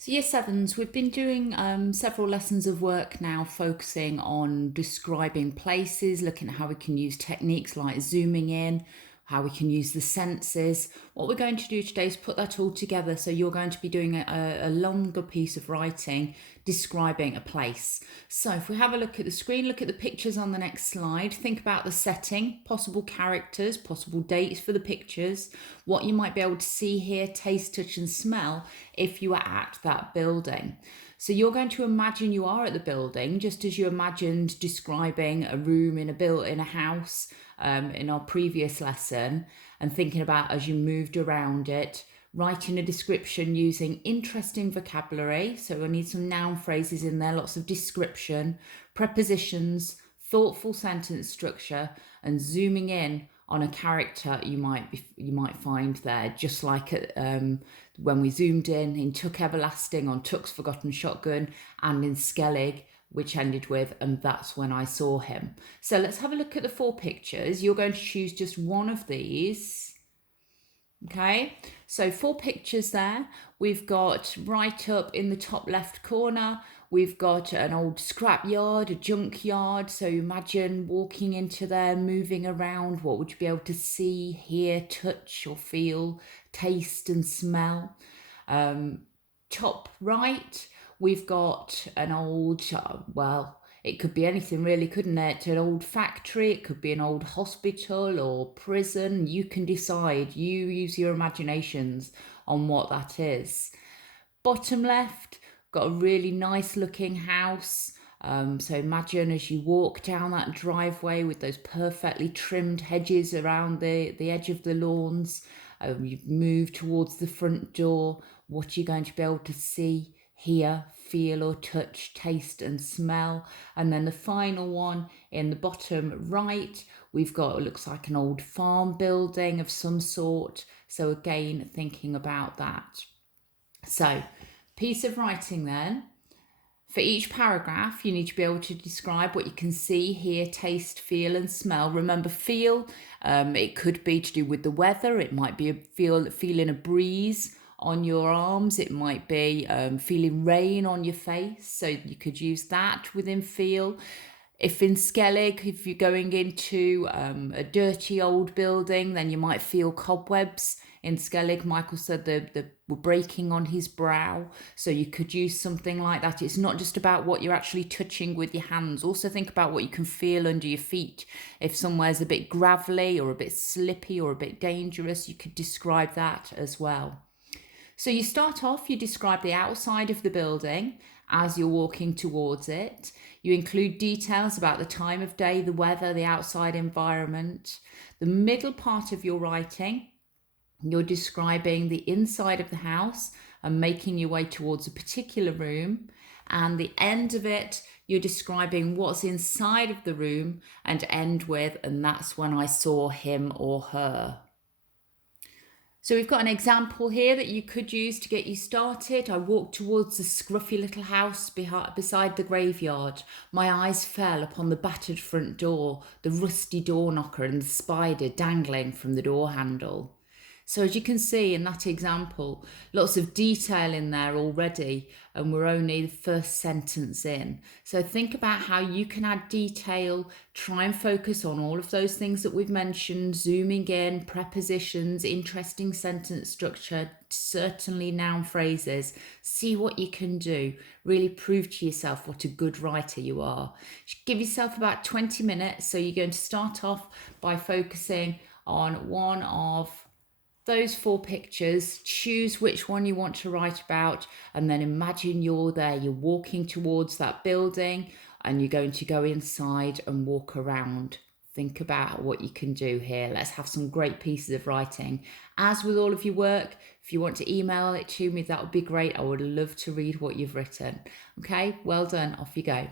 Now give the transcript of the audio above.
So year sevens, we've been doing several lessons of work now focusing on describing places, looking at how we can use techniques like zooming in, how we can use the senses. What we're going to do today is put that all together. So you're going to be doing a longer piece of writing describing a place. So if we have a look at the screen, look at the pictures on the next slide, think about the setting, possible characters, possible dates for the pictures, what you might be able to see, hear, taste, touch and smell if you are at that building. So you're going to imagine you are at the building, just as you imagined describing a room in a house in our previous lesson, and thinking about as you moved around it, writing a description using interesting vocabulary. So I need some noun phrases in there, lots of description, prepositions, thoughtful sentence structure, and zooming in on a character you might find there, just like when we zoomed in Tuck Everlasting, on Tuck's Forgotten Shotgun, and in Skellig, which ended with, and that's when I saw him. So let's have a look at the 4 pictures. You're going to choose just one of these. Okay, so 4 pictures there. We've got right up in the top left corner, we've got an old scrap yard, a junk yard. So imagine walking into there, moving around. What would you be able to see, hear, touch or feel, taste and smell? Top right, we've got an old, it could be anything really, couldn't it? An old factory, it could be an old hospital or prison. You can decide, you use your imaginations on what that is. Bottom left, got a really nice looking house. So imagine as you walk down that driveway with those perfectly trimmed hedges around the edge of the lawns. You've moved towards the front door. What are you going to be able to see, hear, feel or touch, taste and smell? And then the final one in the bottom right, we've got, it looks like an old farm building of some sort. So again, thinking about that. So, piece of writing then. For each paragraph, you need to be able to describe what you can see, hear, taste, feel and smell. Remember, feel, it could be to do with the weather. It might be feeling a breeze on your arms. It might be feeling rain on your face. So you could use that within feel. If in Skellig, if you're going into a dirty old building, then you might feel cobwebs. In Skellig, Michael said they were breaking on his brow. So you could use something like that. It's not just about what you're actually touching with your hands. Also think about what you can feel under your feet. If somewhere's a bit gravelly or a bit slippy or a bit dangerous, you could describe that as well. So you start off, you describe the outside of the building as you're walking towards it. You include details about the time of day, the weather, the outside environment. The middle part of your writing, you're describing the inside of the house and making your way towards a particular room. And the end of it, you're describing what's inside of the room and end with, and that's when I saw him or her. So we've got an example here that you could use to get you started. I walked towards the scruffy little house beside the graveyard. My eyes fell upon the battered front door, the rusty door knocker and the spider dangling from the door handle. So as you can see in that example, lots of detail in there already, and we're only the first sentence in. So think about how you can add detail, try and focus on all of those things that we've mentioned, zooming in, prepositions, interesting sentence structure, certainly noun phrases. See what you can do. Really prove to yourself what a good writer you are. Give yourself about 20 minutes. So you're going to start off by focusing on one of those 4 pictures, choose which one you want to write about, and then imagine you're there, you're walking towards that building and you're going to go inside and walk around. Think about what you can do here. Let's have some great pieces of writing. As with all of your work, if you want to email it to me, that would be great. I would love to read what you've written. Okay, well done. Off you go.